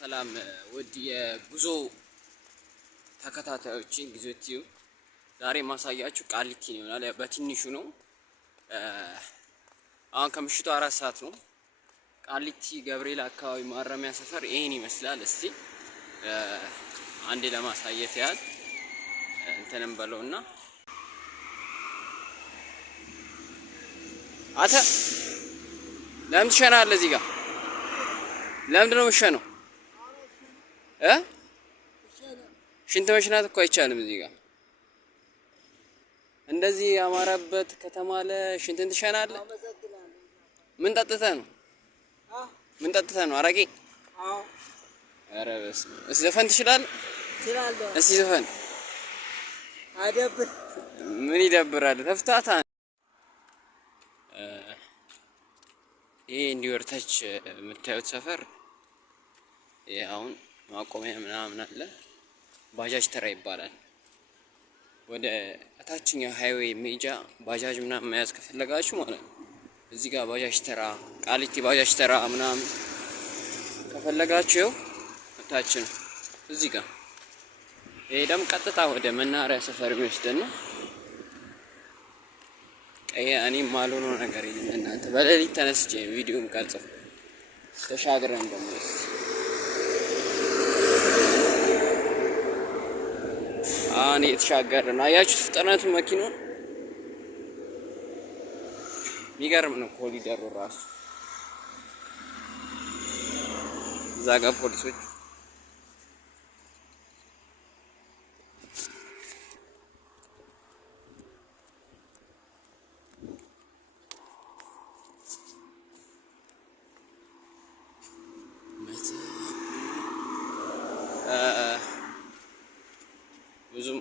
ሰላም ውድ የጉዞ ተከታታዮችን ጊዜቲዩ ዛሬ ማሳያችሁ ቃሊቲ ነው ይሆናል። በትንሹ ነው። አሁን ከምሽቱ 4 ሰዓት ነው። ቃሊቲ ገብርኤል አካባቢ ማረሚያ ሰፈር ይሄን ይመስላል። እስቲ አንዴ ለማሳየት ያህል እንተንም በለውና አተ ለምን ትሸናለህ? እዚህ ጋር ለምንድን ነው የምትሸነው? ሽንት መሽናት እኮ አይቻልም እዚህ ጋር። እንደዚህ ያማረበት ከተማ ለሽንትን ትሸናለህ? ምን ጠጥተህ ነው? ምን ጠጥተህ ነው? አረቄ? አዎ። ኧረ በስመ አብ። እስኪ ዘፈን ትችላለህ? እችላለሁ። እስኪ ዘፈን። አይደብር። ምን ይደብራል? ተፍታታ። ይሄ እንዲወርታች የምታዩት ሰፈር ይሄ አሁን ማቆሚያ ምናምን አለ። ባጃጅ ተራ ይባላል። ወደ ታችኛው ሃይዌይ ሜጃ ባጃጅ ምናምን መያዝ ከፈለጋችሁ ማለት ነው እዚህ ጋር ባጃጅ ተራ ቃሊቲ ባጃጅ ተራ ምናምን ከፈለጋችሁ ታች ነው እዚህ ጋር። ይሄ ደግሞ ቀጥታ ወደ መናኸሪያ ሰፈር የሚወስደን ነው። እኔ ማልሆነው ነገር የለም። እናንተ በሌሊት ተነስቼ ቪዲዮም ቀርጸው ተሻግረን ደግሞ አሁን የተሻገርን ነው። አያችሁት ፍጥነቱ መኪናው የሚገርም ነው። ኮሪደሩ ራሱ እዛ ጋር ፖሊሶች ብዙም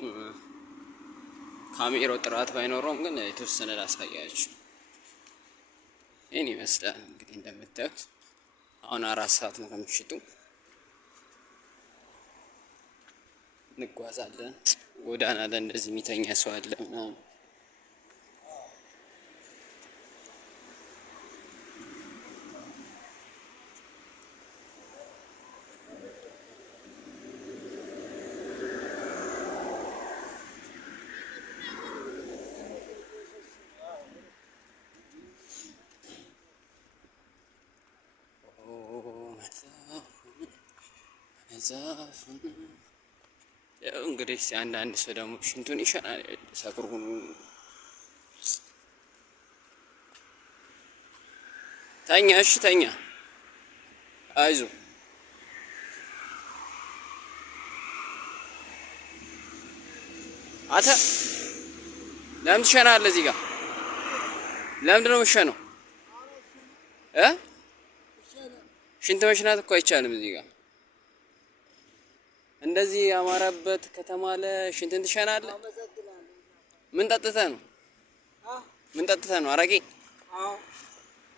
ካሜራው ጥራት ባይኖረውም ግን የተወሰነ ላሳያችሁ። ይሄን ይመስላል እንግዲህ እንደምታዩት አሁን 4 ሰዓት ነው ከምሽቱ። እንጓዛለን። ጎዳና ላይ እንደዚህ የሚተኛ ሰው አለ ምናምን። ያው እንግዲህ አንዳንድ ሰው ደግሞ ሽንቱን ይሸናል። ሰክሩን ተኛ። እሺ ተኛ፣ አይዞ። አተ ለምን ትሸናለህ? እዚህ ጋር ለምንድን ነው የምትሸነው? ሽንት መሽናት እኮ አይቻልም እዚህ ጋር። እንደዚህ ያማረበት ከተማ ለሽንትን ትሸናለህ? ምን ጠጥተህ ነው? ምን ጠጥተህ ነው? አረቄ? አዎ።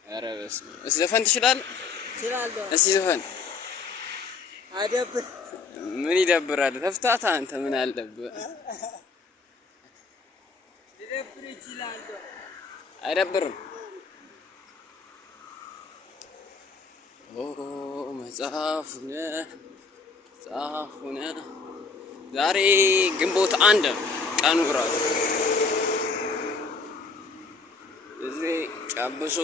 ኧረ በስመ አብ። እስኪ ዘፈን ትችላለህ? እችላለሁ። እስኪ ዘፈን። አይደብር። ምን ይደብራል? ተፍታታ አንተ ምን አለብህ? ሊደብር ይችላል። አይደብርም። መጽሐፉን ዛሬ ግንቦት 1 ቀኑ ራሱ እዚህ ጨብሶ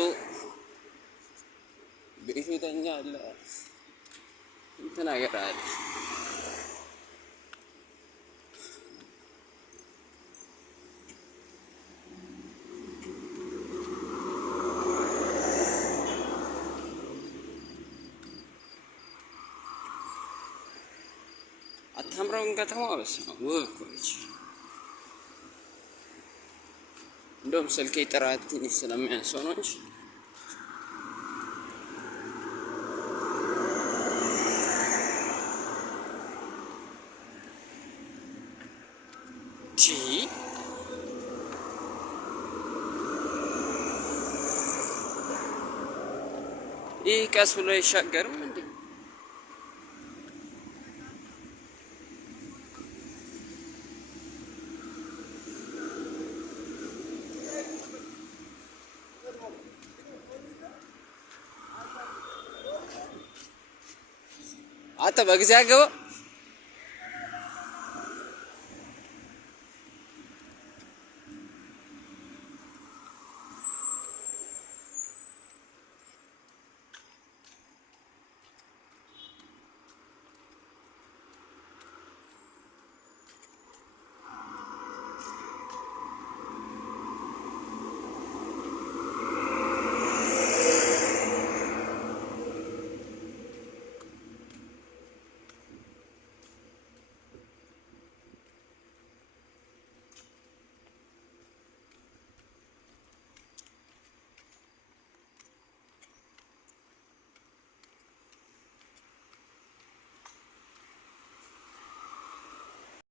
ቤተኛ አለ እንትን ነገር አለ። አታምረውን ከተማ በስመ አብ ወኮች። እንደውም ስልኬ ጥራት ትንሽ ስለሚያንሰው ነው እንጂ ይህ ቀስ ብሎ አይሻገርም እንዴ? አንተ በጊዜ አገባ